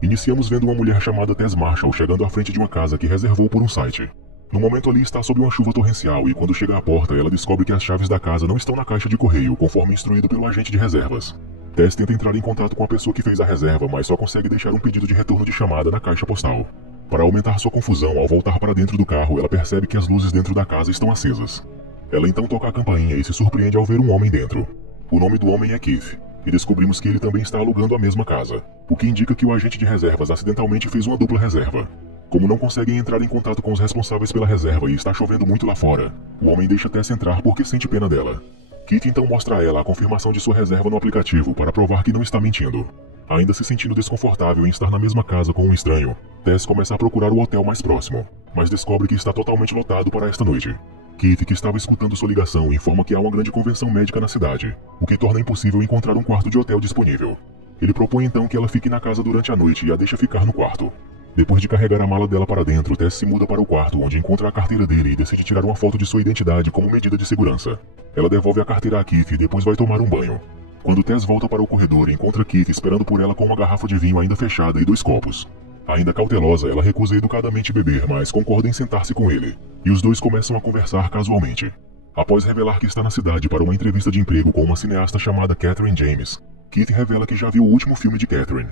Iniciamos vendo uma mulher chamada Tess Marshall chegando à frente de uma casa que reservou por um site. No momento ali está sob uma chuva torrencial e quando chega à porta ela descobre que as chaves da casa não estão na caixa de correio, conforme instruído pelo agente de reservas. Tess tenta entrar em contato com a pessoa que fez a reserva, mas só consegue deixar um pedido de retorno de chamada na caixa postal. Para aumentar sua confusão, ao voltar para dentro do carro, ela percebe que as luzes dentro da casa estão acesas. Ela então toca a campainha e se surpreende ao ver um homem dentro. O nome do homem é Keith, e descobrimos que ele também está alugando a mesma casa, o que indica que o agente de reservas acidentalmente fez uma dupla reserva. Como não conseguem entrar em contato com os responsáveis pela reserva e está chovendo muito lá fora, o homem deixa Tess entrar porque sente pena dela. Keith então mostra a ela a confirmação de sua reserva no aplicativo para provar que não está mentindo. Ainda se sentindo desconfortável em estar na mesma casa com um estranho, Tess começa a procurar o hotel mais próximo, mas descobre que está totalmente lotado para esta noite. Keith, que estava escutando sua ligação, informa que há uma grande convenção médica na cidade, o que torna impossível encontrar um quarto de hotel disponível. Ele propõe então que ela fique na casa durante a noite e a deixa ficar no quarto. Depois de carregar a mala dela para dentro, Tess se muda para o quarto, onde encontra a carteira dele e decide tirar uma foto de sua identidade como medida de segurança. Ela devolve a carteira a Keith e depois vai tomar um banho. Quando Tess volta para o corredor, encontra Keith esperando por ela com uma garrafa de vinho ainda fechada e 2 copos. Ainda cautelosa, ela recusa educadamente beber, mas concorda em sentar-se com ele, e os dois começam a conversar casualmente. Após revelar que está na cidade para uma entrevista de emprego com uma cineasta chamada Catherine James, Keith revela que já viu o último filme de Catherine.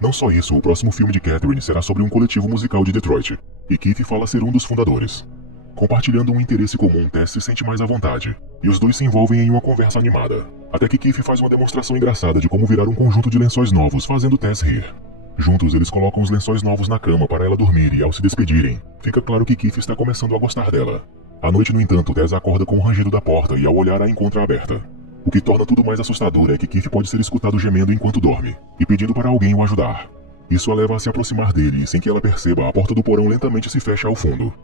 Não só isso, o próximo filme de Catherine será sobre um coletivo musical de Detroit, e Keith fala ser um dos fundadores. Compartilhando um interesse comum, Tess se sente mais à vontade, e os dois se envolvem em uma conversa animada, até que Keith faz uma demonstração engraçada de como virar um conjunto de lençóis novos, fazendo Tess rir. Juntos, eles colocam os lençóis novos na cama para ela dormir e, ao se despedirem, fica claro que Keith está começando a gostar dela. À noite, no entanto, Tess acorda com o rangido da porta e, ao olhar, a encontra aberta. O que torna tudo mais assustador é que Keith pode ser escutado gemendo enquanto dorme, e pedindo para alguém o ajudar. Isso a leva a se aproximar dele e, sem que ela perceba, a porta do porão lentamente se fecha ao fundo.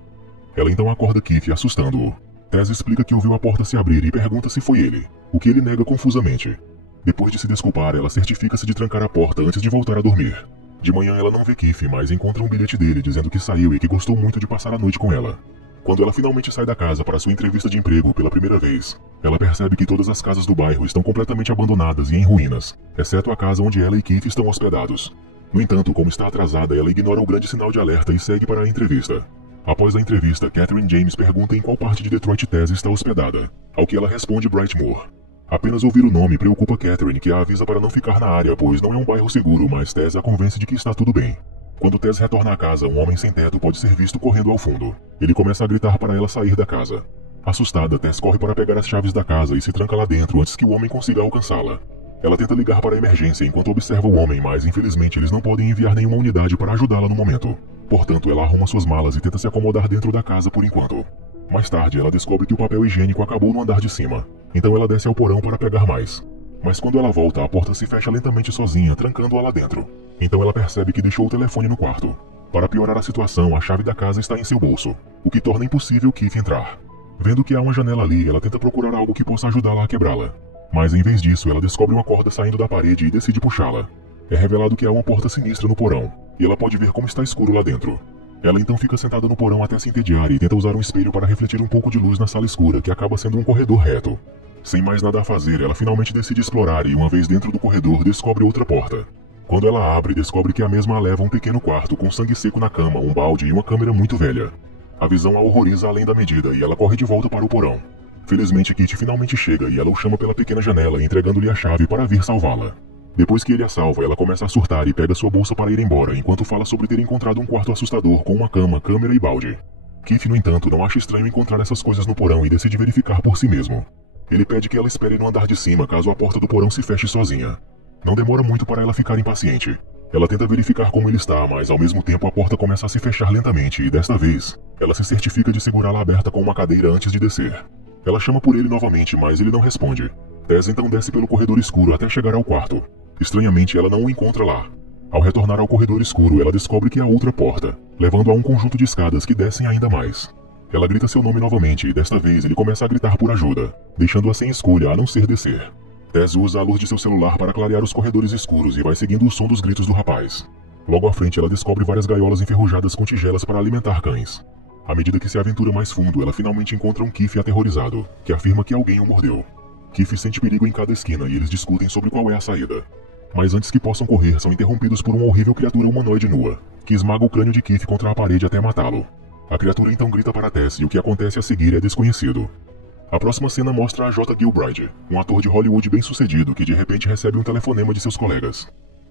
Ela então acorda Keith, assustando-o. Tess explica que ouviu a porta se abrir e pergunta se foi ele, o que ele nega confusamente. Depois de se desculpar, ela certifica-se de trancar a porta antes de voltar a dormir. De manhã ela não vê Keith, mas encontra um bilhete dele dizendo que saiu e que gostou muito de passar a noite com ela. Quando ela finalmente sai da casa para sua entrevista de emprego pela primeira vez, ela percebe que todas as casas do bairro estão completamente abandonadas e em ruínas, exceto a casa onde ela e Keith estão hospedados. No entanto, como está atrasada, ela ignora o grande sinal de alerta e segue para a entrevista. Após a entrevista, Catherine James pergunta em qual parte de Detroit Tess está hospedada, ao que ela responde Brightmoor. Apenas ouvir o nome preocupa Catherine, que a avisa para não ficar na área, pois não é um bairro seguro, mas Tess a convence de que está tudo bem. Quando Tess retorna à casa, um homem sem teto pode ser visto correndo ao fundo. Ele começa a gritar para ela sair da casa. Assustada, Tess corre para pegar as chaves da casa e se tranca lá dentro antes que o homem consiga alcançá-la. Ela tenta ligar para a emergência enquanto observa o homem, mas infelizmente eles não podem enviar nenhuma unidade para ajudá-la no momento. Portanto, ela arruma suas malas e tenta se acomodar dentro da casa por enquanto. Mais tarde, ela descobre que o papel higiênico acabou no andar de cima, então ela desce ao porão para pegar mais. Mas quando ela volta, a porta se fecha lentamente sozinha, trancando-a lá dentro. Então ela percebe que deixou o telefone no quarto. Para piorar a situação, a chave da casa está em seu bolso, o que torna impossível Keith entrar. Vendo que há uma janela ali, ela tenta procurar algo que possa ajudá-la a quebrá-la. Mas em vez disso, ela descobre uma corda saindo da parede e decide puxá-la. É revelado que há uma porta sinistra no porão, e ela pode ver como está escuro lá dentro. Ela então fica sentada no porão até se entediar e tenta usar um espelho para refletir um pouco de luz na sala escura, que acaba sendo um corredor reto. Sem mais nada a fazer, ela finalmente decide explorar e, uma vez dentro do corredor, descobre outra porta. Quando ela abre, descobre que a mesma a leva a um pequeno quarto com sangue seco na cama, um balde e uma câmera muito velha. A visão a horroriza além da medida e ela corre de volta para o porão. Felizmente, Kit finalmente chega e ela o chama pela pequena janela, entregando-lhe a chave para vir salvá-la. Depois que ele a salva, ela começa a surtar e pega sua bolsa para ir embora, enquanto fala sobre ter encontrado um quarto assustador com uma cama, câmera e balde. Kit, no entanto, não acha estranho encontrar essas coisas no porão e decide verificar por si mesmo. Ele pede que ela espere no andar de cima caso a porta do porão se feche sozinha. Não demora muito para ela ficar impaciente. Ela tenta verificar como ele está, mas ao mesmo tempo a porta começa a se fechar lentamente e desta vez, ela se certifica de segurá-la aberta com uma cadeira antes de descer. Ela chama por ele novamente, mas ele não responde. Tess então desce pelo corredor escuro até chegar ao quarto. Estranhamente, ela não o encontra lá. Ao retornar ao corredor escuro, ela descobre que há outra porta, levando a um conjunto de escadas que descem ainda mais. Ela grita seu nome novamente e desta vez ele começa a gritar por ajuda, deixando-a sem escolha a não ser descer. Tess usa a luz de seu celular para clarear os corredores escuros e vai seguindo o som dos gritos do rapaz. Logo à frente, ela descobre várias gaiolas enferrujadas com tigelas para alimentar cães. À medida que se aventura mais fundo, ela finalmente encontra um Keith aterrorizado, que afirma que alguém o mordeu. Keith sente perigo em cada esquina e eles discutem sobre qual é a saída. Mas antes que possam correr, são interrompidos por uma horrível criatura humanoide nua, que esmaga o crânio de Keith contra a parede até matá-lo. A criatura então grita para Tess e o que acontece a seguir é desconhecido. A próxima cena mostra a J. Gilbride, um ator de Hollywood bem-sucedido que de repente recebe um telefonema de seus colegas.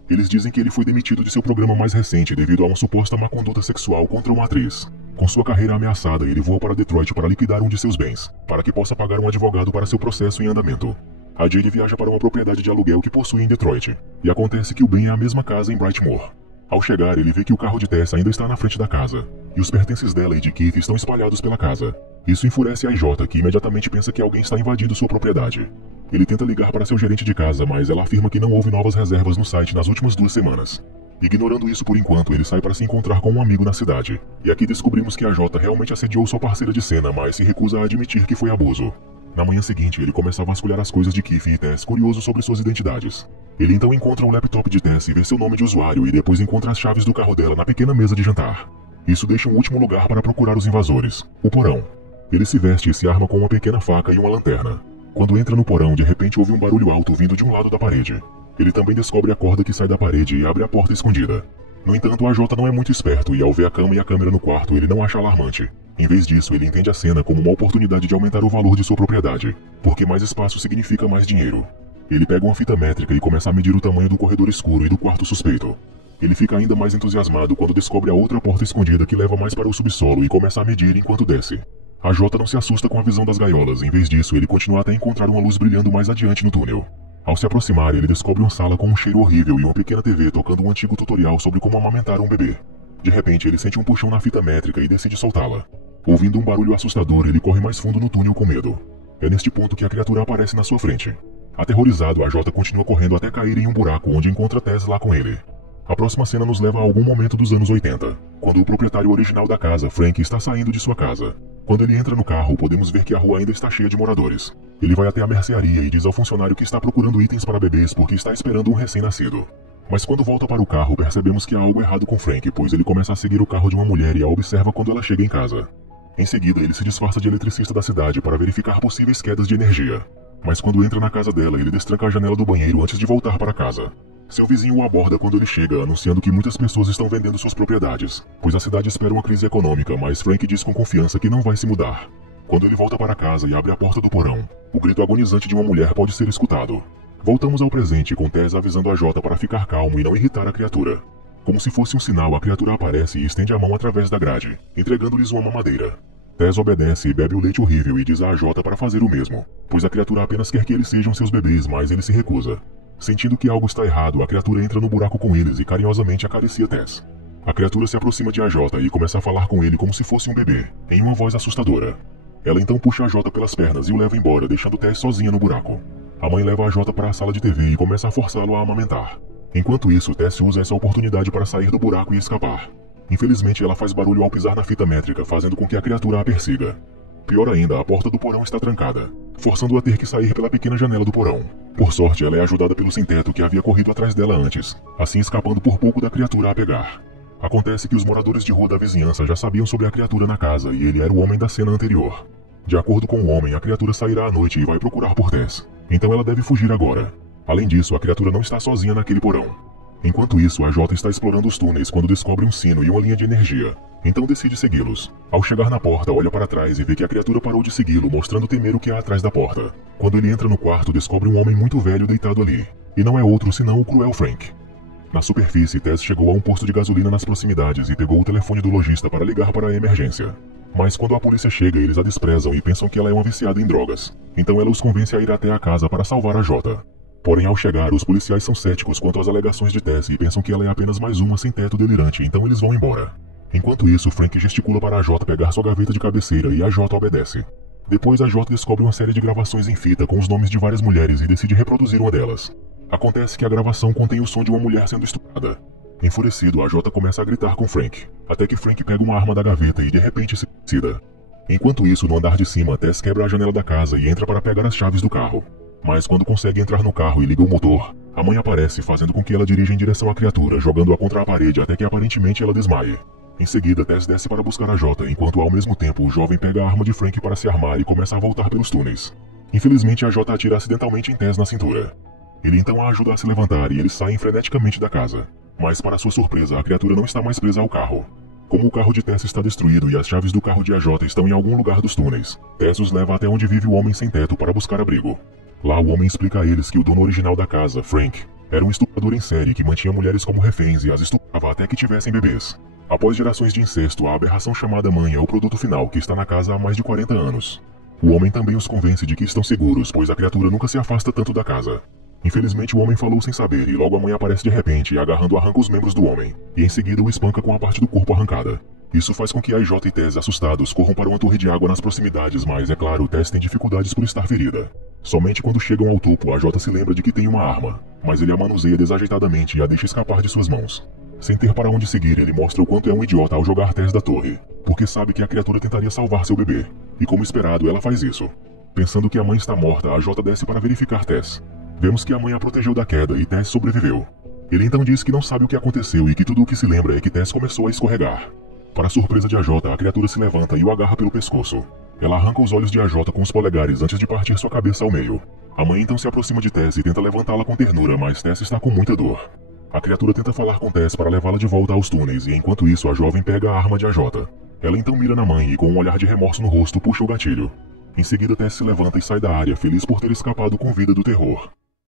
Eles dizem que ele foi demitido de seu programa mais recente devido a uma suposta má conduta sexual contra uma atriz. Com sua carreira ameaçada, ele voa para Detroit para liquidar um de seus bens, para que possa pagar um advogado para seu processo em andamento. A Jade viaja para uma propriedade de aluguel que possui em Detroit, e acontece que o bem é a mesma casa em Brightmoor. Ao chegar, ele vê que o carro de Tess ainda está na frente da casa, e os pertences dela e de Keith estão espalhados pela casa. Isso enfurece a J, que imediatamente pensa que alguém está invadindo sua propriedade. Ele tenta ligar para seu gerente de casa, mas ela afirma que não houve novas reservas no site nas últimas 2 semanas. Ignorando isso por enquanto, ele sai para se encontrar com um amigo na cidade. E aqui descobrimos que a J realmente assediou sua parceira de cena, mas se recusa a admitir que foi abuso. Na manhã seguinte, ele começa a vasculhar as coisas de Keith e Tess, curioso sobre suas identidades. Ele então encontra o laptop de Tess e vê seu nome de usuário e depois encontra as chaves do carro dela na pequena mesa de jantar. Isso deixa um último lugar para procurar os invasores, o porão. Ele se veste e se arma com uma pequena faca e uma lanterna. Quando entra no porão, de repente ouve um barulho alto vindo de um lado da parede. Ele também descobre a corda que sai da parede e abre a porta escondida. No entanto, a J não é muito esperto e ao ver a cama e a câmera no quarto, ele não acha alarmante. Em vez disso, ele entende a cena como uma oportunidade de aumentar o valor de sua propriedade, porque mais espaço significa mais dinheiro. Ele pega uma fita métrica e começa a medir o tamanho do corredor escuro e do quarto suspeito. Ele fica ainda mais entusiasmado quando descobre a outra porta escondida que leva mais para o subsolo e começa a medir enquanto desce. A J não se assusta com a visão das gaiolas, em vez disso, ele continua até encontrar uma luz brilhando mais adiante no túnel. Ao se aproximar, ele descobre uma sala com um cheiro horrível e uma pequena TV tocando um antigo tutorial sobre como amamentar um bebê. De repente, ele sente um puxão na fita métrica e decide soltá-la. Ouvindo um barulho assustador, ele corre mais fundo no túnel com medo. É neste ponto que a criatura aparece na sua frente. Aterrorizado, a J continua correndo até cair em um buraco onde encontra Tess lá com ele. A próxima cena nos leva a algum momento dos anos 80, quando o proprietário original da casa, Frank, está saindo de sua casa. Quando ele entra no carro, podemos ver que a rua ainda está cheia de moradores. Ele vai até a mercearia e diz ao funcionário que está procurando itens para bebês porque está esperando um recém-nascido. Mas quando volta para o carro, percebemos que há algo errado com Frank, pois ele começa a seguir o carro de uma mulher e a observa quando ela chega em casa. Em seguida, ele se disfarça de eletricista da cidade para verificar possíveis quedas de energia. Mas quando entra na casa dela, ele destranca a janela do banheiro antes de voltar para casa. Seu vizinho o aborda quando ele chega, anunciando que muitas pessoas estão vendendo suas propriedades, pois a cidade espera uma crise econômica, mas Frank diz com confiança que não vai se mudar. Quando ele volta para casa e abre a porta do porão, o grito agonizante de uma mulher pode ser escutado. Voltamos ao presente, com Tess avisando a J para ficar calmo e não irritar a criatura. Como se fosse um sinal, a criatura aparece e estende a mão através da grade, entregando-lhes uma mamadeira. Tess obedece e bebe o leite horrível e diz a J para fazer o mesmo, pois a criatura apenas quer que eles sejam seus bebês, mas ele se recusa. Sentindo que algo está errado, a criatura entra no buraco com eles e carinhosamente acaricia Tess. A criatura se aproxima de AJ e começa a falar com ele como se fosse um bebê, em uma voz assustadora. Ela então puxa AJ pelas pernas e o leva embora, deixando Tess sozinha no buraco. A mãe leva AJ para a sala de TV e começa a forçá-lo a amamentar. Enquanto isso, Tess usa essa oportunidade para sair do buraco e escapar. Infelizmente, ela faz barulho ao pisar na fita métrica, fazendo com que a criatura a persiga. Pior ainda, a porta do porão está trancada, forçando-a a ter que sair pela pequena janela do porão. Por sorte, ela é ajudada pelo sem-teto que havia corrido atrás dela antes, assim escapando por pouco da criatura a pegar. Acontece que os moradores de rua da vizinhança já sabiam sobre a criatura na casa e ele era o homem da cena anterior. De acordo com o homem, a criatura sairá à noite e vai procurar por Tess, então ela deve fugir agora. Além disso, a criatura não está sozinha naquele porão. Enquanto isso, a J está explorando os túneis quando descobre um sino e uma linha de energia. Então decide segui-los. Ao chegar na porta, olha para trás e vê que a criatura parou de segui-lo, mostrando temer o que há atrás da porta. Quando ele entra no quarto, descobre um homem muito velho deitado ali. E não é outro senão o cruel Frank. Na superfície, Tess chegou a um posto de gasolina nas proximidades e pegou o telefone do lojista para ligar para a emergência. Mas quando a polícia chega, eles a desprezam e pensam que ela é uma viciada em drogas. Então ela os convence a ir até a casa para salvar a J. Porém, ao chegar, os policiais são céticos quanto às alegações de Tess e pensam que ela é apenas mais uma sem-teto delirante, então eles vão embora. Enquanto isso, Frank gesticula para a J pegar sua gaveta de cabeceira e a J obedece. Depois, a J descobre uma série de gravações em fita com os nomes de várias mulheres e decide reproduzir uma delas. Acontece que a gravação contém o som de uma mulher sendo estuprada. Enfurecido, a J começa a gritar com Frank, até que Frank pega uma arma da gaveta e de repente se suicida. Enquanto isso, no andar de cima, Tess quebra a janela da casa e entra para pegar as chaves do carro. Mas quando consegue entrar no carro e liga o motor, a mãe aparece, fazendo com que ela dirija em direção à criatura, jogando-a contra a parede até que aparentemente ela desmaie. Em seguida, Tess desce para buscar a J, enquanto ao mesmo tempo o jovem pega a arma de Frank para se armar e começa a voltar pelos túneis. Infelizmente, a J atira acidentalmente em Tess na cintura. Ele então a ajuda a se levantar e eles saem freneticamente da casa. Mas para sua surpresa, a criatura não está mais presa ao carro. Como o carro de Tess está destruído e as chaves do carro de AJ estão em algum lugar dos túneis, Tess os leva até onde vive o homem sem teto para buscar abrigo. Lá o homem explica a eles que o dono original da casa, Frank, era um estuprador em série que mantinha mulheres como reféns e as estuprava até que tivessem bebês. Após gerações de incesto, a aberração chamada mãe é o produto final que está na casa há mais de 40 anos. O homem também os convence de que estão seguros, pois a criatura nunca se afasta tanto da casa. Infelizmente o homem falou sem saber e logo a mãe aparece de repente e agarrando arranca os membros do homem, e em seguida o espanca com a parte do corpo arrancada. Isso faz com que AJ e Tess, assustados, corram para uma torre de água nas proximidades, mas é claro, Tess tem dificuldades por estar ferida. Somente quando chegam ao topo, AJ se lembra de que tem uma arma, mas ele a manuseia desajeitadamente e a deixa escapar de suas mãos. Sem ter para onde seguir, ele mostra o quanto é um idiota ao jogar Tess da torre, porque sabe que a criatura tentaria salvar seu bebê, e como esperado, ela faz isso. Pensando que a mãe está morta, AJ desce para verificar Tess. Vemos que a mãe a protegeu da queda e Tess sobreviveu. Ele então diz que não sabe o que aconteceu e que tudo o que se lembra é que Tess começou a escorregar. Para surpresa de AJ, a criatura se levanta e o agarra pelo pescoço. Ela arranca os olhos de AJ com os polegares antes de partir sua cabeça ao meio. A mãe então se aproxima de Tess e tenta levantá-la com ternura, mas Tess está com muita dor. A criatura tenta falar com Tess para levá-la de volta aos túneis e enquanto isso a jovem pega a arma de AJ. Ela então mira na mãe e com um olhar de remorso no rosto puxa o gatilho. Em seguida Tess se levanta e sai da área, feliz por ter escapado com vida do terror.